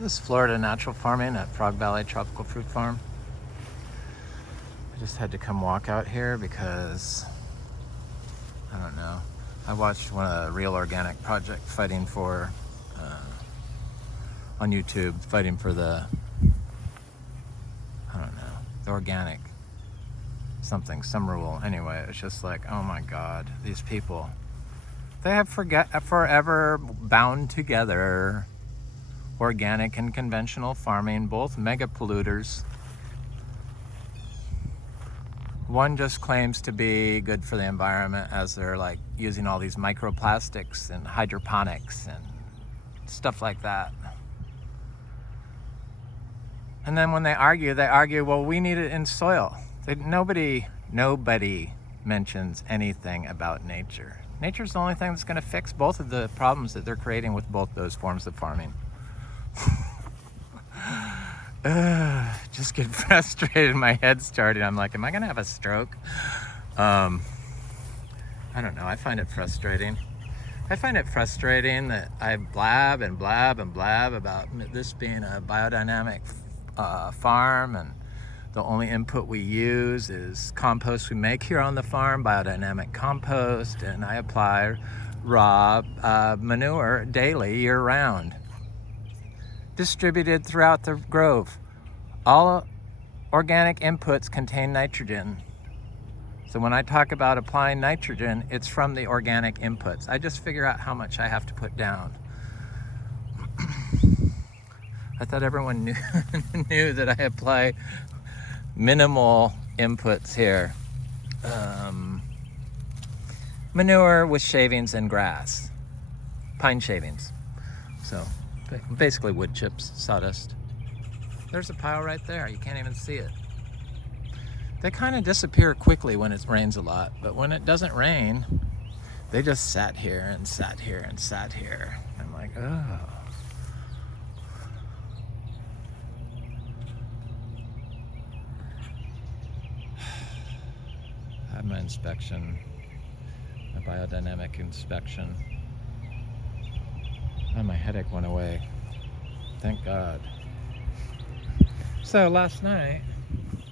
This is Florida Natural Farming at Frog Valley Tropical Fruit Farm. I just had to come walk out here because, I don't know, I watched one of the Real Organic Project fighting for, on YouTube, fighting for the, I don't know, the organic something, some rule. Anyway, it's just like, oh my God, these people, they have forever bound together organic and conventional farming, both mega polluters. One just claims to be good for the environment as they're like using all these microplastics and hydroponics and stuff like that. And then when they argue, well, we need it in soil. Nobody mentions anything about nature. Nature's the only thing that's going to fix both of the problems that they're creating with both those forms of farming. Just get frustrated. My head's starting. I'm like, am I gonna have a stroke? I don't know. I find it frustrating. I find it frustrating that I blab and blab and blab about this being a biodynamic farm, and the only input we use is compost we make here on the farm, biodynamic compost, and I apply raw manure daily, year-round, distributed throughout the grove. All organic inputs contain nitrogen. So when I talk about applying nitrogen, it's from the organic inputs. I just figure out how much I have to put down. I thought everyone knew that I apply minimal inputs here. Manure with shavings and grass, pine shavings. So basically wood chips, sawdust. There's a pile right there. You can't even see it. They kind of disappear quickly when it rains a lot, but when it doesn't rain, they just sat here and sat here and sat here. I'm like, oh. I had my inspection, my biodynamic inspection. Oh, my headache went away. Thank God. So last night,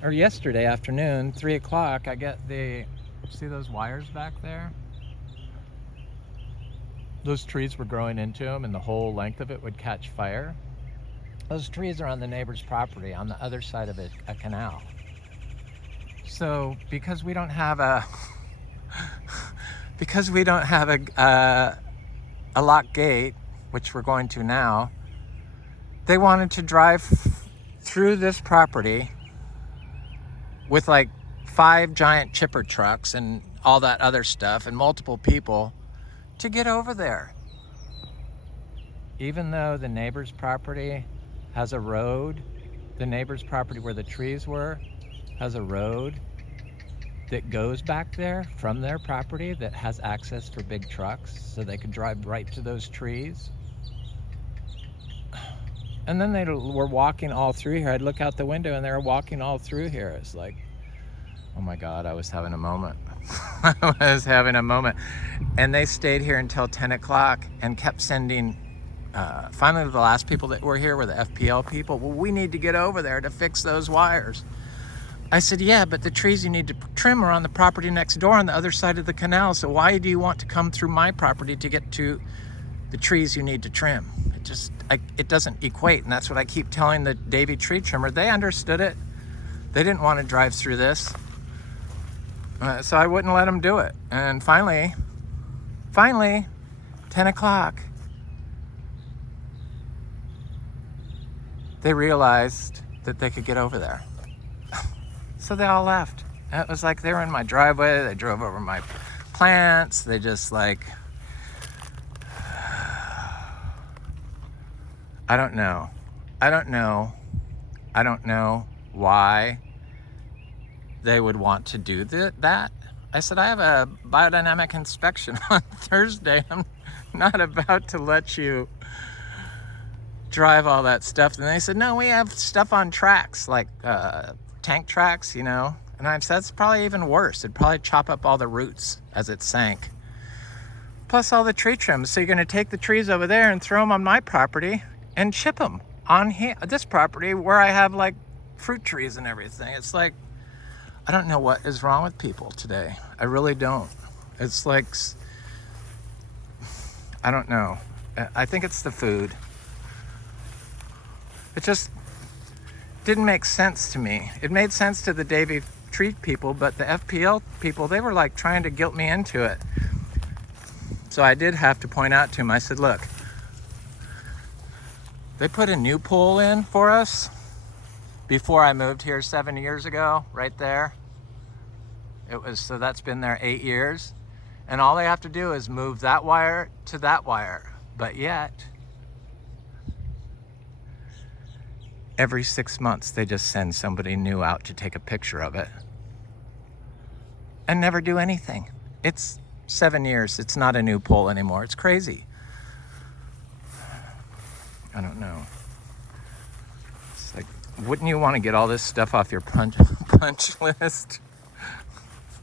or yesterday afternoon, 3 o'clock, I get see those wires back there? Those trees were growing into them and the whole length of it would catch fire. Those trees are on the neighbor's property on the other side of a canal. So because we don't have a lock gate, which we're going to now, they wanted to drive through this property with like 5 giant chipper trucks and all that other stuff and multiple people to get over there. Even though the neighbor's property has a road, the neighbor's property where the trees were has a road that goes back there from their property that has access for big trucks so they could drive right to those trees. And then they were walking all through here. I'd look out the window and they were walking all through here. It's like, oh my God, I was having a moment. I was having a moment. And they stayed here until 10 o'clock and kept sending, finally the last people that were here were the FPL people. Well, we need to get over there to fix those wires. I said, yeah, but the trees you need to trim are on the property next door on the other side of the canal. So why do you want to come through my property to get to the trees you need to trim? It doesn't equate, and that's what I keep telling the Davy tree trimmer. They understood it. They didn't want to drive through this, so I wouldn't let them do it. And finally, 10 o'clock, they realized that they could get over there. So they all left. It was like they were in my driveway. They drove over my plants. They just like, I don't know why they would want to do that. I said, I have a biodynamic inspection on Thursday. I'm not about to let you drive all that stuff. And they said, no, we have stuff on tracks, like tank tracks, you know. And I said, that's probably even worse. It'd probably chop up all the roots as it sank. Plus all the tree trims. So you're going to take the trees over there and throw them on my property and chip them on here, this property where I have like fruit trees and everything. It's like, I don't know what is wrong with people today. I really don't. It's like, I don't know. I think it's the food. It just didn't make sense to me. It made sense to the Davy Tree people, but the FPL people, they were like trying to guilt me into it. So I did have to point out to him, I said, look, they put a new pool in for us before I moved here 7 years ago, right there. So that's been there 8 years. And all they have to do is move that wire to that wire. But yet, every 6 months, they just send somebody new out to take a picture of it and never do anything. It's 7 years. It's not a new pole anymore. It's crazy. I don't know. It's like, wouldn't you want to get all this stuff off your punch list?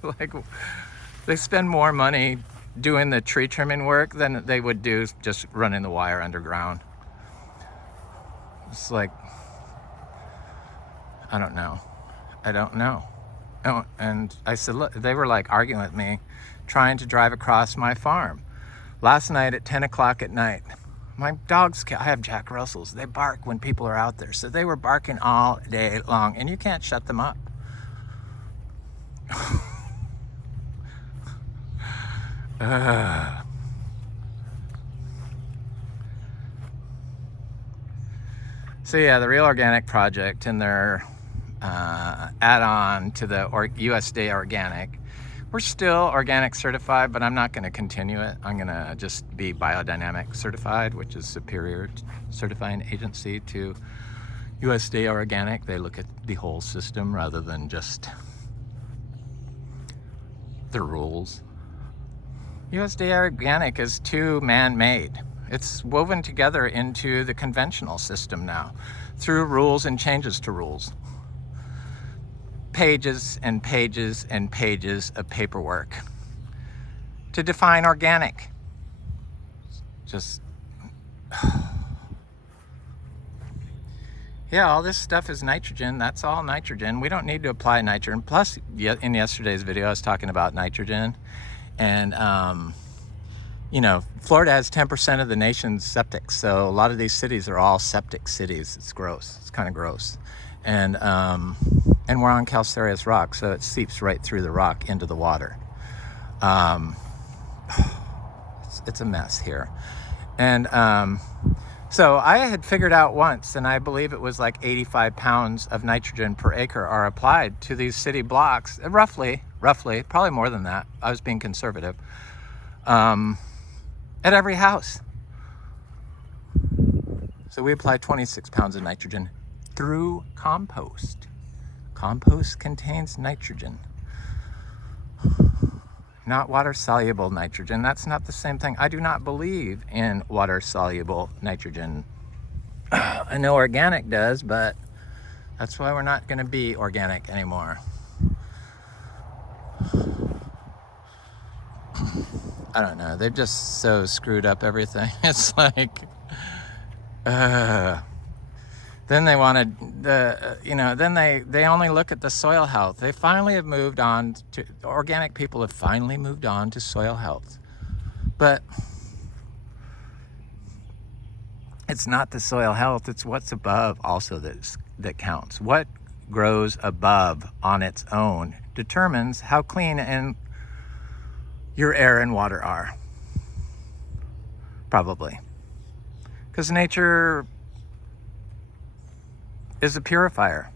Like, they spend more money doing the tree trimming work than they would do just running the wire underground. It's like, I don't know. Oh, and I said, look, they were like arguing with me, trying to drive across my farm. Last night at 10 o'clock at night, my dogs, I have Jack Russells, they bark when people are out there. So they were barking all day long, and you can't shut them up. So yeah, the Real Organic Project and their add-on to the USDA Organic. We're still organic certified, but I'm not going to continue it. I'm going to just be biodynamic certified, which is superior certifying agency to USDA Organic. They look at the whole system rather than just the rules. USDA Organic is too man-made. It's woven together into the conventional system now through rules and changes to rules. Pages and pages and pages of paperwork to define organic. Just, yeah, all this stuff is nitrogen. That's all nitrogen. We don't need to apply nitrogen. Plus, in yesterday's video, I was talking about nitrogen. And, you know, Florida has 10% of the nation's septic. So a lot of these cities are all septic cities. It's gross. It's kind of gross. And we're on calcareous rock, so it seeps right through the rock into the water. It's a mess here. And so I had figured out once, and I believe it was like 85 pounds of nitrogen per acre are applied to these city blocks, roughly, probably more than that. I was being conservative. At every house. So we apply 26 pounds of nitrogen through compost. Compost contains nitrogen, not water-soluble nitrogen. That's not the same thing. I do not believe in water-soluble nitrogen. I know organic does, but that's why we're not going to be organic anymore. I don't know. They've just so screwed up everything. It's like, then they wanted then they only look at the soil health. They finally have moved on to, organic people have finally moved on to soil health. But it's not the soil health, it's what's above also that counts. What grows above on its own determines how clean and your air and water are. Probably. Because nature is a purifier.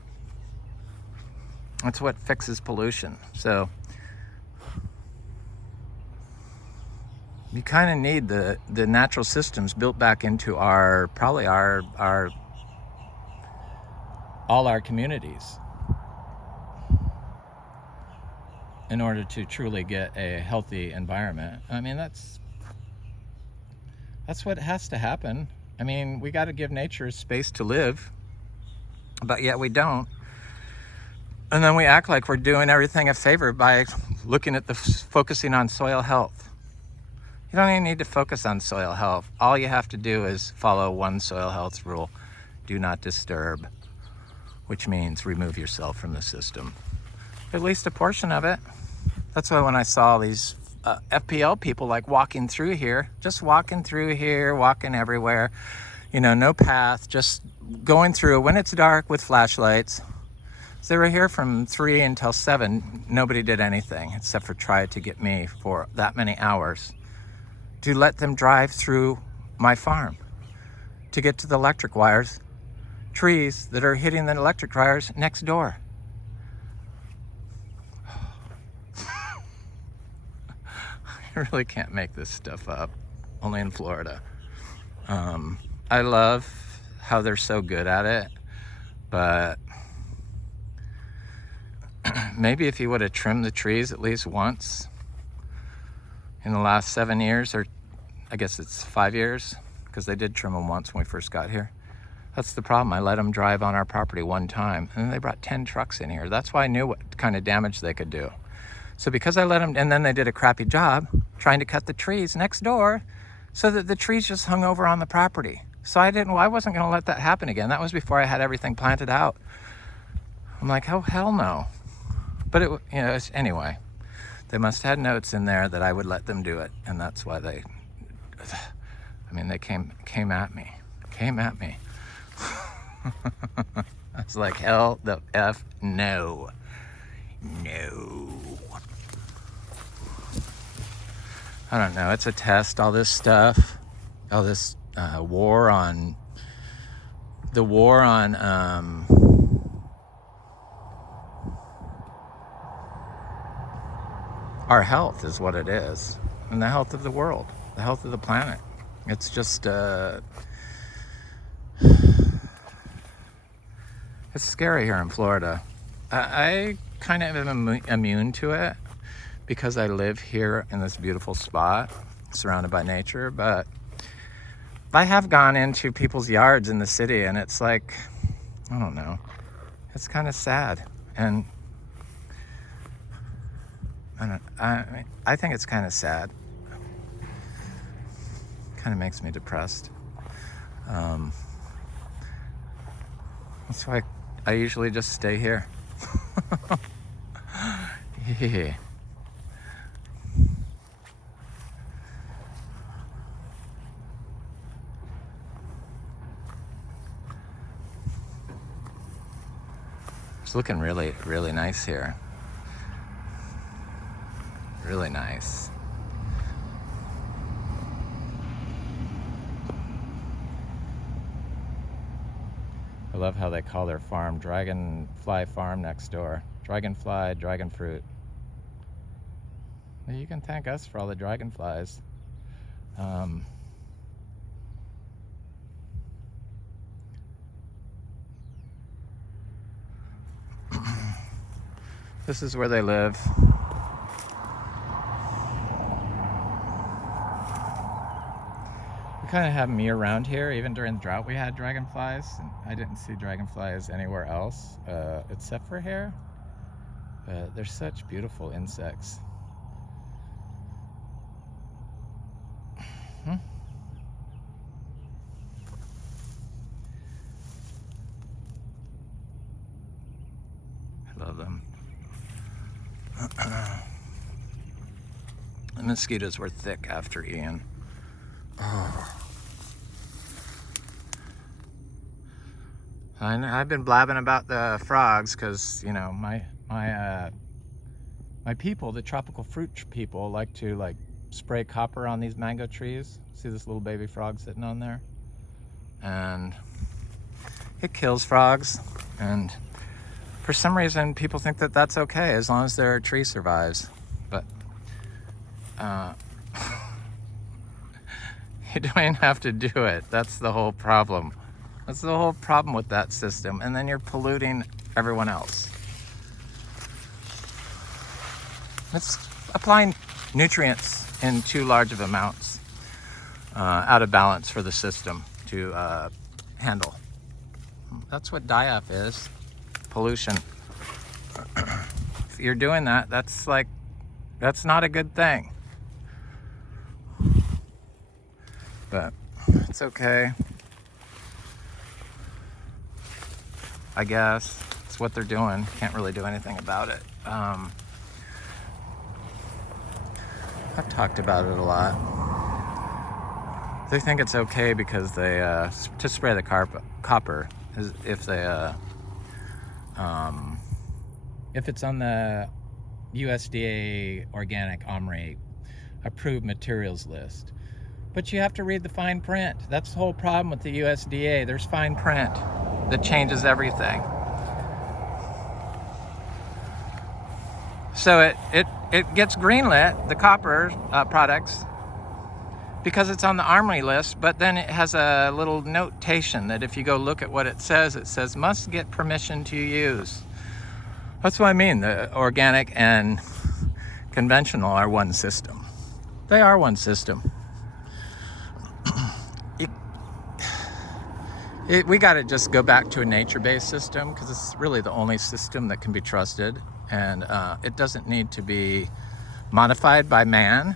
That's what fixes pollution. So you kind of need the natural systems built back into all our communities in order to truly get a healthy environment. I mean, that's what has to happen. I mean, we got to give nature space to live, but yet we don't. And then we act like we're doing everything a favor by looking at focusing on soil health. You don't even need to focus on soil health. All you have to do is follow one soil health rule. do not disturb, which means remove yourself from the system. At least a portion of it. That's why when I saw these FPL people like walking through here, just walking through here, walking everywhere, you know, no path, just going through when it's dark with flashlights. So they were here from 3 until 7. Nobody did anything except for try to get me for that many hours to let them drive through my farm to get to the electric wires, trees that are hitting the electric wires next door. I really can't make this stuff up, only in Florida. I love how they're so good at it, but maybe if you would have trimmed the trees at least once in the last 7 years, or I guess it's 5 years, because they did trim them once when we first got here. That's the problem. I let them drive on our property one time, and they brought 10 trucks in here. That's why I knew what kind of damage they could do. So because I let them, and then they did a crappy job trying to cut the trees next door so that the trees just hung over on the property. So I wasn't going to let that happen again. That was before I had everything planted out. I'm like, oh, hell no. But it, you know, anyway, they must have had notes in there that I would let them do it. And that's why they came at me. I was like, hell the F no. No. I don't know. It's a test, all this stuff. All this war on our health is what it is. And the health of the world. The health of the planet. It's just... it's scary here in Florida. I kind of am immune to it because I live here in this beautiful spot surrounded by nature, but I have gone into people's yards in the city and it's like, I don't know, it's kind of sad. And I think it's kind of sad. Kind of makes me depressed. That's why I usually just stay here. Yeah. It's looking really, really nice here. Really nice. I love how they call their farm Dragonfly Farm next door. Dragonfly, dragon fruit. Well, you can thank us for all the dragonflies. This is where they live. We kind of have them year-round here. Even during the drought we had dragonflies. And I didn't see dragonflies anywhere else except for here. But they're such beautiful insects. I love them. The mosquitoes were thick after Ian. Oh. I've been blabbing about the frogs because, you know, my people, the tropical fruit people, like to spray copper on these mango trees. See this little baby frog sitting on there? And it kills frogs. And for some reason, people think that that's okay as long as their tree survives. But you don't even have to do it. That's the whole problem. That's the whole problem with that system. And then you're polluting everyone else. It's applying nutrients in too large of amounts, out of balance for the system to handle. That's what die-off is, pollution. If you're doing that, that's not a good thing. But it's okay. I guess. It's what they're doing. Can't really do anything about it. I've talked about it a lot. They think it's okay because they to spray the copper if it's on the USDA organic OMRI approved materials list. But you have to read the fine print. That's the whole problem with the USDA. There's fine print that changes everything. So it gets greenlit, the copper products, because it's on the OMRI list, but then it has a little notation that if you go look at what it says must get permission to use. That's what I mean. The organic and conventional are one system. They are one system. We got to just go back to a nature-based system because it's really the only system that can be trusted, and it doesn't need to be modified by man.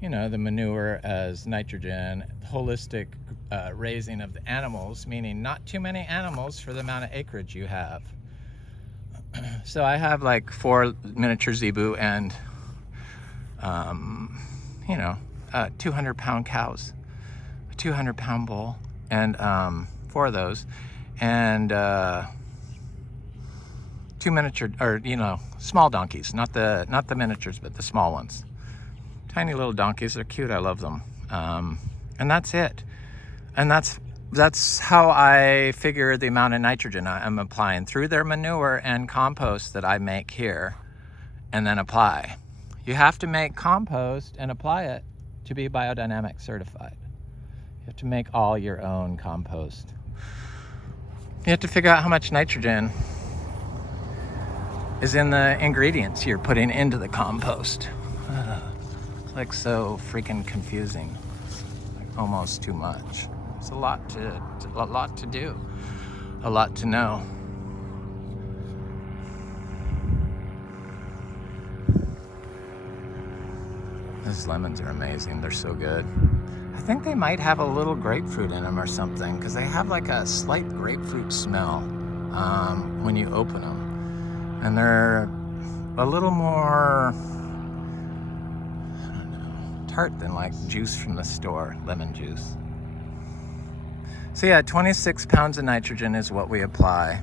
The manure as nitrogen, holistic raising of the animals, meaning not too many animals for the amount of acreage you have. So I have like 4 miniature zebu and 200-pound cows, a 200-pound bull, and 4 of those, and 2 miniature, or small donkeys, not the miniatures, but the small ones. Tiny little donkeys. They're cute. I love them. And that's it. And that's how I figure the amount of nitrogen I'm applying through their manure and compost that I make here, and then apply. You have to make compost and apply it to be biodynamic certified. You have to make all your own compost. You have to figure out how much nitrogen is in the ingredients you're putting into the compost. It's like so freaking confusing. Like almost too much. It's a lot to do, a lot to know. These lemons are amazing. They're so good. I think they might have a little grapefruit in them or something, because they have like a slight grapefruit smell when you open them. And they're a little more, I don't know, tart than like juice from the store, lemon juice. So yeah, 26 pounds of nitrogen is what we apply.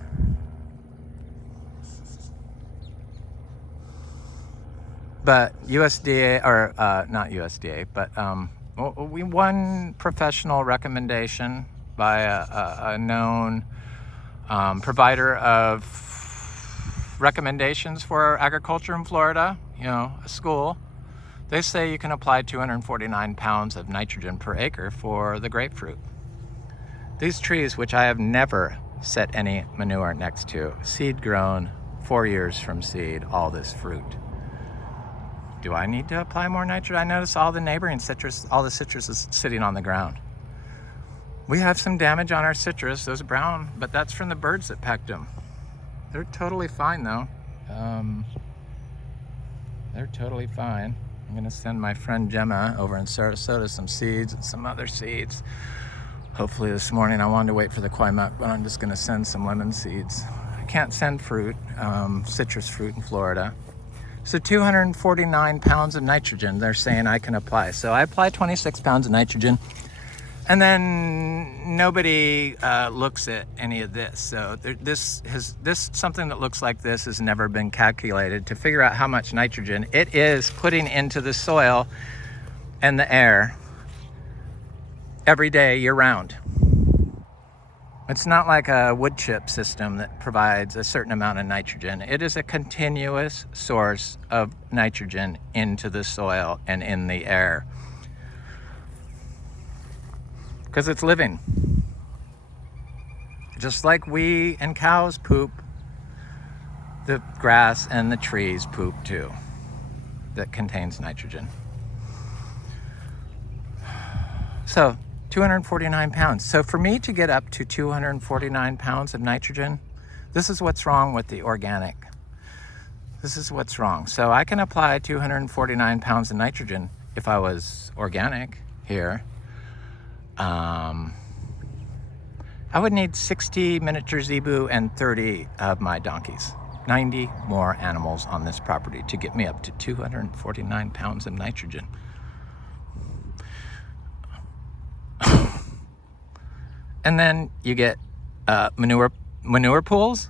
But USDA, or not USDA, but we one professional recommendation by a known provider of recommendations for agriculture in Florida, a school. They say you can apply 249 pounds of nitrogen per acre for the grapefruit. These trees, which I have never set any manure next to, seed grown, 4 years from seed, all this fruit. Do I need to apply more nitrogen? I notice all the neighboring citrus, all the citrus is sitting on the ground. We have some damage on our citrus, those brown, but that's from the birds that pecked them. They're totally fine though. They're totally fine. I'm gonna send my friend Gemma over in Sarasota some seeds and some other seeds. Hopefully this morning. I wanted to wait for the Quaimuck, but I'm just gonna send some lemon seeds. I can't send fruit, citrus fruit in Florida. So 249 pounds of nitrogen they're saying I can apply. So I apply 26 pounds of nitrogen, and then nobody looks at any of this. So this something that looks like this has never been calculated to figure out how much nitrogen it is putting into the soil and the air every day, year round. It's not like a wood chip system that provides a certain amount of nitrogen. It is a continuous source of nitrogen into the soil and in the air. Because it's living. Just like we and cows poop, the grass and the trees poop too. That contains nitrogen. So 249 pounds. So for me to get up to 249 pounds of nitrogen, this is what's wrong with the organic. This is what's wrong. So I can apply 249 pounds of nitrogen if I was organic here. I would need 60 miniature zebu and 30 of my donkeys. 90 more animals on this property to get me up to 249 pounds of nitrogen. And then you get manure pools,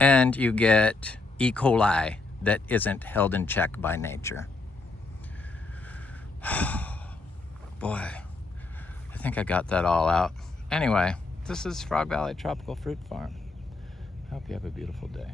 and you get E. coli that isn't held in check by nature. Boy, I think I got that all out. Anyway, this is Frog Valley Tropical Fruit Farm. I hope you have a beautiful day.